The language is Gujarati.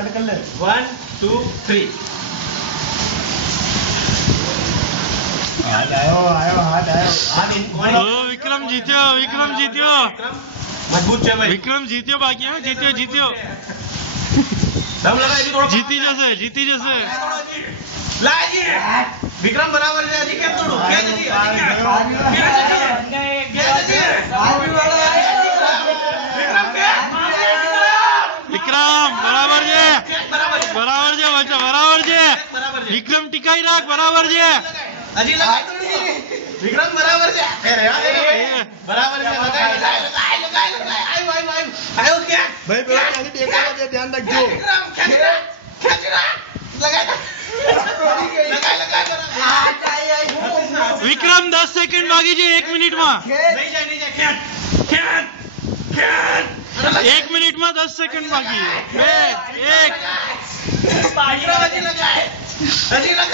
1 2 3 हाथ आयो आयो हाथ आयो हाथ इन कोण ओ विक्रम जीत्यो मजबूत છે ભાઈ विक्रम जीत्यो बाकी है जीत्यो દમ લગાય દી થોડો जीती जैसे લાજી વિક્રમ બરાબર છે હજી કેમ થોડું કે હજી विक्रम बराबर છે विक्रम टिकाई राख बराबर છે હજી લગાય વિક્રમ બરાબર છે બરાબર છે લગાય આયો કે भाई पेला खाली देखो पे ध्यान रखજો વિક્રમ ખેંચ લગાય विक्रम 10 सेकंड बाकी છે 1 મિનિટ માં નહીં જાય ખેંચ 1 મિનિટ માં 10 સેકન્ડ બાકી 2 1 હજી લગાય